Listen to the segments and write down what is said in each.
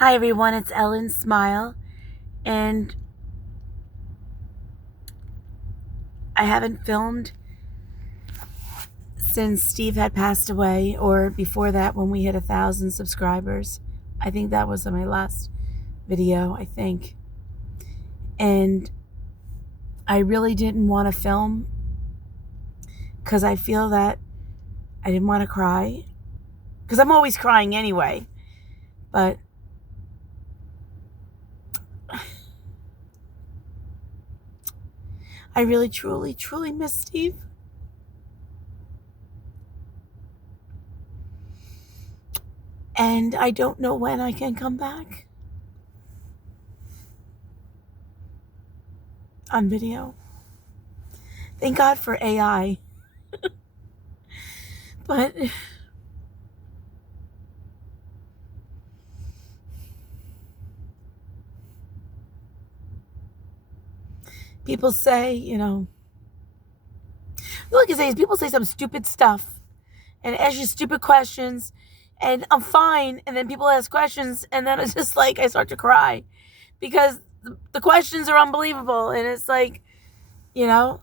Hi everyone, it's EllenSmile, and I haven't filmed since Steve had passed away, or before that when we hit 1,000 subscribers. I think that was my last video, I think. And I really didn't want to film because I feel that I didn't want to cry, because I'm always crying anyway, but I really, truly, truly miss Steve. And I don't know when I can come back on video. Thank God for AI. But people say, all I can say is people say some stupid stuff and ask you stupid questions, and I'm fine. And then people ask questions, and then it's just like I start to cry because the questions are unbelievable. And it's like, you know,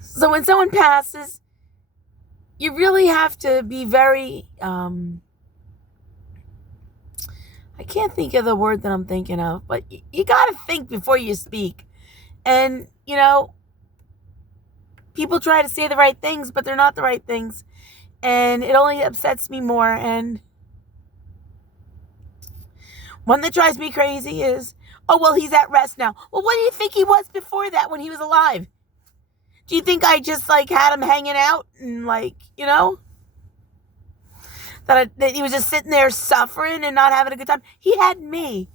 so when someone passes, you really have to be very, I can't think of the word that I'm thinking of, but you got to think before you speak. And, people try to say the right things, but they're not the right things. And it only upsets me more. And one that drives me crazy is, oh, well, he's at rest now. Well, what do you think he was before that when he was alive? Do you think I just had him hanging out and that he was just sitting there suffering and not having a good time? He had me.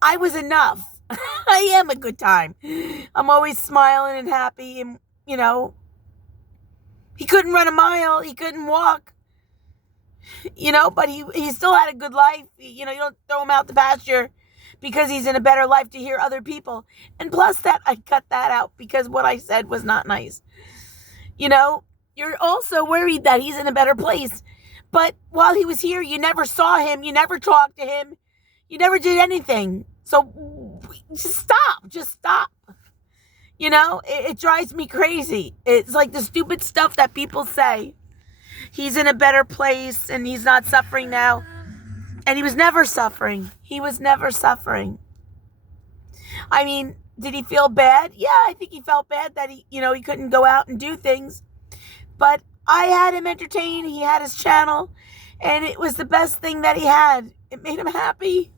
I was enough. I am a good time. I'm always smiling and happy, and he couldn't run a mile, he couldn't walk, but he still had a good life. You don't throw him out the pasture because he's in a better life to hear other people. And plus that, I cut that out because what I said was not nice. You're also worried that he's in a better place. But while he was here, you never saw him, you never talked to him, you never did anything. So just stop. It drives me crazy. It's like the stupid stuff that people say. He's in a better place and he's not suffering now. And he was never suffering. I mean, did he feel bad? Yeah, I think he felt bad that he couldn't go out and do things. But I had him entertained. He had his channel, and it was the best thing that he had. It made him happy.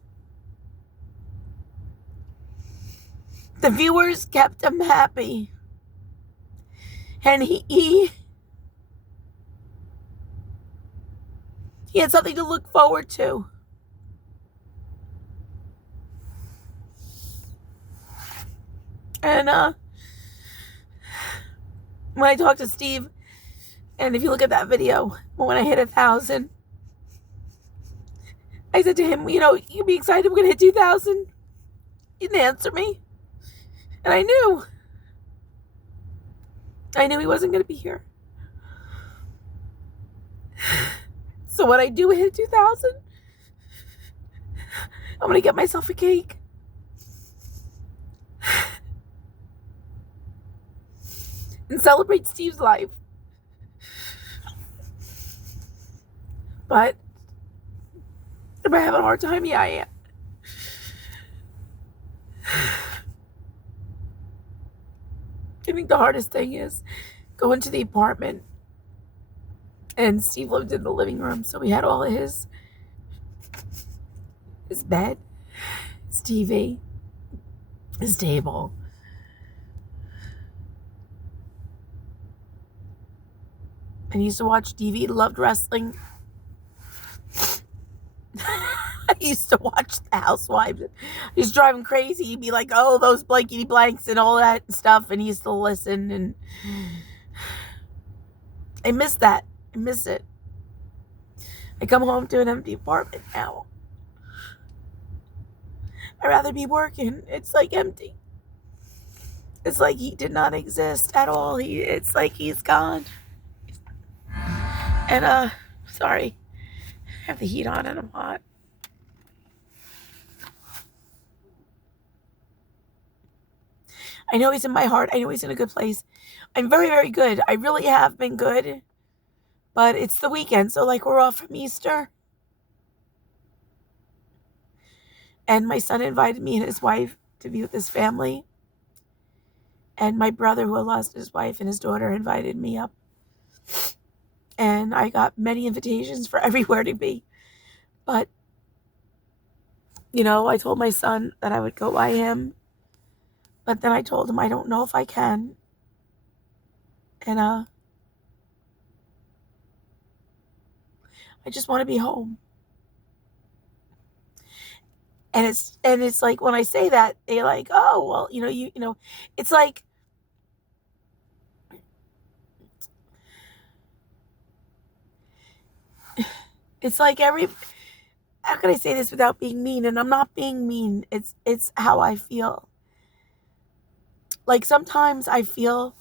The viewers kept him happy. And he had something to look forward to. And when I talked to Steve, and if you look at that video, when I hit 1,000, I said to him, you be excited we're going to hit 2,000? He didn't answer me. And I knew he wasn't going to be here. So when I do hit 2,000, I'm going to get myself a cake. And celebrate Steve's life. But am I having a hard time? Yeah, I am. I think the hardest thing is going to the apartment. And Steve lived in the living room, so we had all of his bed, his TV, his table. And he used to watch TV. He loved wrestling. I used to watch the Housewives. He was driving crazy. He'd be like, oh, those blankety blanks and all that stuff. And he used to listen. And I miss that. I miss it. I come home to an empty apartment now. I'd rather be working. It's like empty. It's like he did not exist at all. It's like he's gone. And sorry, I have the heat on and I'm hot. I know he's in my heart. I know he's in a good place. I'm very, very good. I really have been good. But it's the weekend, so like we're off from Easter. And my son invited me and his wife to be with his family. And my brother, who had lost his wife and his daughter, invited me up. And I got many invitations for everywhere to be. But, I told my son that I would go by him. But then I told him I don't know if I can. And I just want to be home. And it's like when I say that, they're like, oh, well, it's like, how can I say this without being mean? And I'm not being mean. It's how I feel. Like sometimes I feel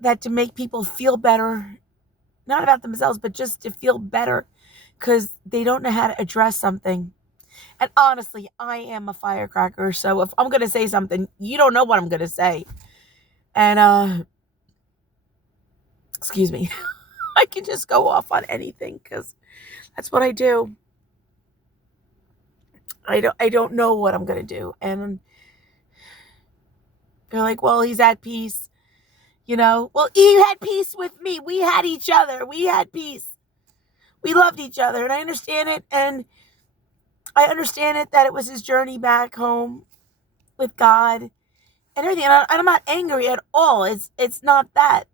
that to make people feel better, not about themselves, but just to feel better because they don't know how to address something. And honestly, I am a firecracker. So if I'm going to say something, you don't know what I'm going to say. And, excuse me, I can just go off on anything because that's what I do. I don't know what I'm going to do. And they're like, well, he's at peace. Well, he had peace with me. We had each other. We had peace. We loved each other. And I understand it. And I understand it that it was his journey back home with God and everything. And I'm not angry at all. It's not that.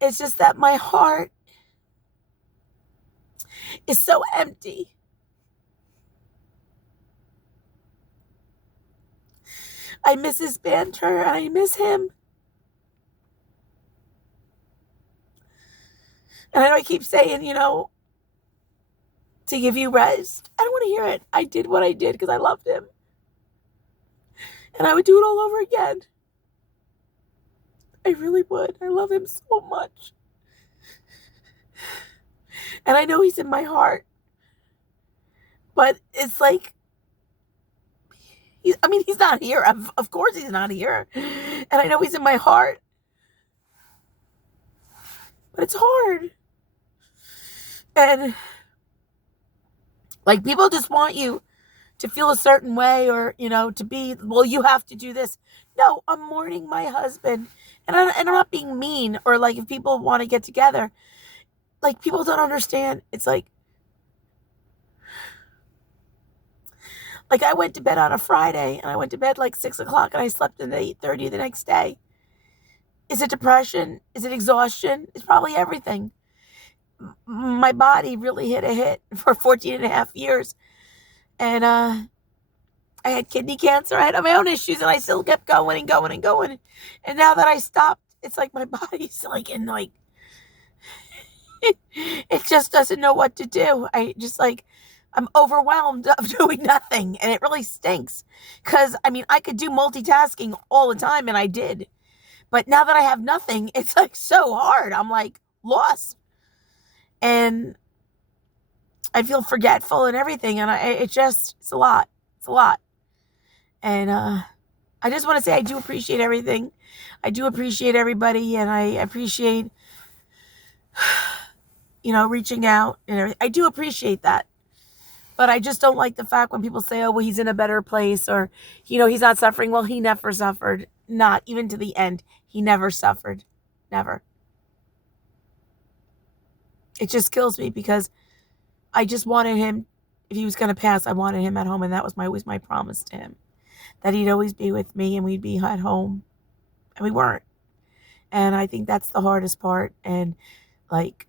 It's just that my heart is so empty. I miss his banter and I miss him. And I know I keep saying, to give you rest. I don't want to hear it. I did what I did because I loved him. And I would do it all over again. I really would. I love him so much. And I know he's in my heart. But it's like, he's not here. Of course he's not here. And I know he's in my heart. But it's hard. And like people just want you to feel a certain way or, to be, well, you have to do this. No, I'm mourning my husband. And I'm not being mean or like if people want to get together, like people don't understand. It's like I went to bed on a Friday and I went to bed like 6:00 and I slept in at 8:30 the next day. Is it depression? Is it exhaustion? It's probably everything. My body really hit a hit for 14 and a half years. And I had kidney cancer. I had my own issues and I still kept going and going and going. And now that I stopped, it's like my body's like in like, it just doesn't know what to do. I'm overwhelmed of doing nothing. And it really stinks. Because, I could do multitasking all the time and I did. But now that I have nothing, it's like so hard. I'm like lost. And I feel forgetful and everything. And it's a lot. It's a lot. And I just want to say I do appreciate everything. I do appreciate everybody. And I appreciate, reaching out and everything. I do appreciate that. But I just don't like the fact when people say, oh, well, he's in a better place or, he's not suffering. Well, he never suffered. Not even to the end. He never suffered. Never. It just kills me because I just wanted him, if he was going to pass, I wanted him at home. And that was always my promise to him, that he'd always be with me and we'd be at home. And we weren't. And I think that's the hardest part. And like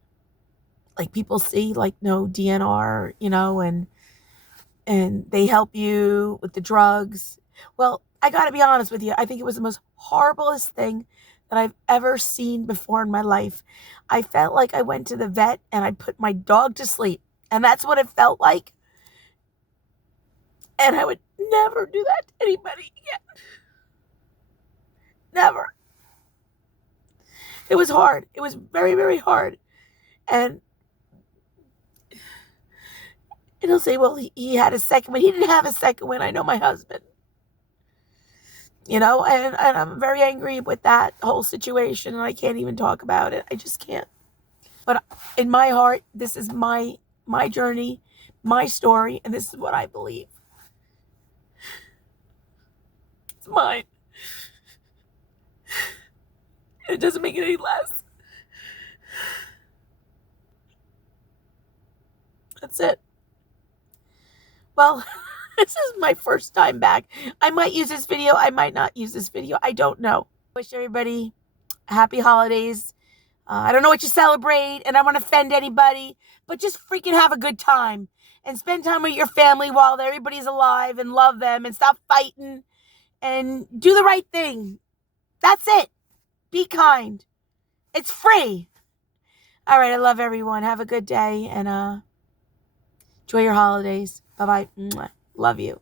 people see like no DNR, and they help you with the drugs. Well, I got to be honest with you. I think it was the most horriblest thing that I've ever seen before in my life. I felt like I went to the vet and I put my dog to sleep. And that's what it felt like. And I would never do that to anybody again. Never. It was hard. It was very, very hard. And he'll say, well, he had a second win. He didn't have a second win. I know my husband. and I'm very angry with that whole situation, and I can't even talk about it. I just can't. But in my heart, this is my journey, my story, and this is what I believe. It's mine. It doesn't make it any less. That's it. Well, this is my first time back. I might use this video. I might not use this video. I don't know. Wish everybody happy holidays. I don't know what you celebrate, and I don't want to offend anybody, but just freaking have a good time and spend time with your family while everybody's alive and love them and stop fighting and do the right thing. That's it. Be kind. It's free. All right. I love everyone. Have a good day and enjoy your holidays. Bye-bye. Love you.